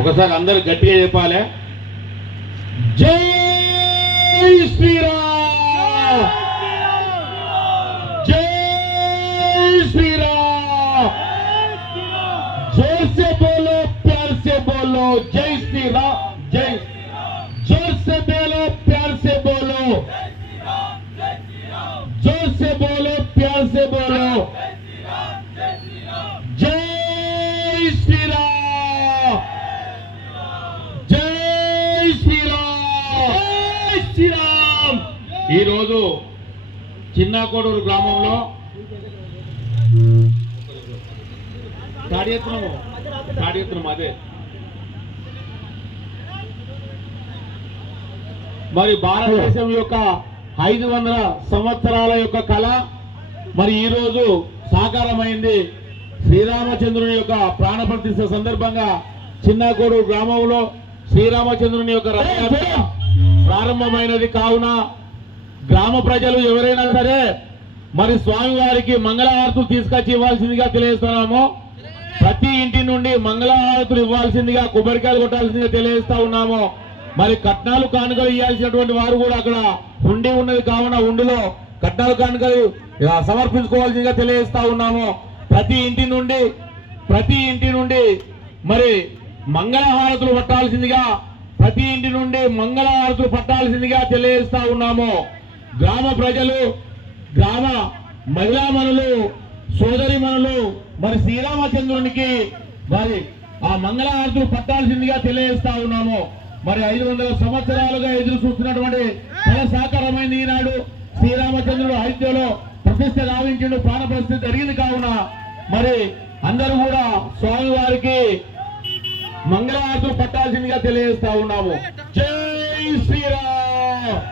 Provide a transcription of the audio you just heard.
ఒకసారి అందరు గట్టిగా చెప్పాలి, జై శ్రీరామ్, జై శ్రీరామ్, जोर से बोलो, प्यार से बोलो, जय श्री राम, जय, जोर से बोलो, प्यार से बोलो, जोर से बोलो, प्यार से बोलो, जय श्री राम, जय श्री राम, जय श्री राम। ఈ రోజు చిన్నకోడూరు గ్రామంలో తాడియత్నం అదే మరి భారతదేశం యొక్క 500 సంవత్సరాల యొక్క కళ మరి ఈ రోజు సాకారమైంది. శ్రీరామచంద్రుని యొక్క ప్రాణ ప్రతిష్ఠ సందర్భంగా చిన్నకోడూరు గ్రామంలో శ్రీరామచంద్రుని యొక్క రథయాత్ర ప్రారంభమైనది. కావున గ్రామ ప్రజలు ఎవరైనా సరే మరి స్వామివారికి మంగళహారతులు తీసుకొచ్చి ఇవ్వాల్సిందిగా తెలియజేస్తున్నాము. ప్రతి ఇంటి నుండి మంగళహారతులు ఇవ్వాల్సిందిగా, కొబ్బరికాయలు కొట్టాల్సిందిగా తెలియజేస్తా ఉన్నాము. మరి కట్నాలు కానుకలు ఇవ్వాల్సినటువంటి వారు కూడా అక్కడ హుండీ ఉన్నది కావున హుండీలో కట్నాలు కానుకలు సమర్పించుకోవాల్సిందిగా తెలియజేస్తా ఉన్నాము. ప్రతి ఇంటి నుండి మరి మంగళహారతులు పట్టాల్సిందిగా, ప్రతి ఇంటి నుండి మంగళహారతులు పట్టాల్సిందిగా తెలియజేస్తా ఉన్నాము. గ్రామ ప్రజలు, గ్రామ మహిళామణులు, సోదరిమణులు మరి శ్రీరామచంద్రునికి మరి ఆ మంగళహారతులు పట్టాల్సిందిగా తెలియజేస్తా ఉన్నాము. మరి 500 సంవత్సరాలుగా ఎదురు చూస్తున్నటువంటి ఫల సాకారమైంది. ఈనాడు శ్రీరామచంద్రుడు అయోధ్యలో ప్రతిష్ఠ గావించిండు, ప్రాణ ప్రతిష్ఠ జరిగింది. కావున మరి అందరూ కూడా స్వామివారికి మంగళహారతులు పట్టాల్సిందిగా తెలియజేస్తా ఉన్నాము. జై శ్రీరామ్.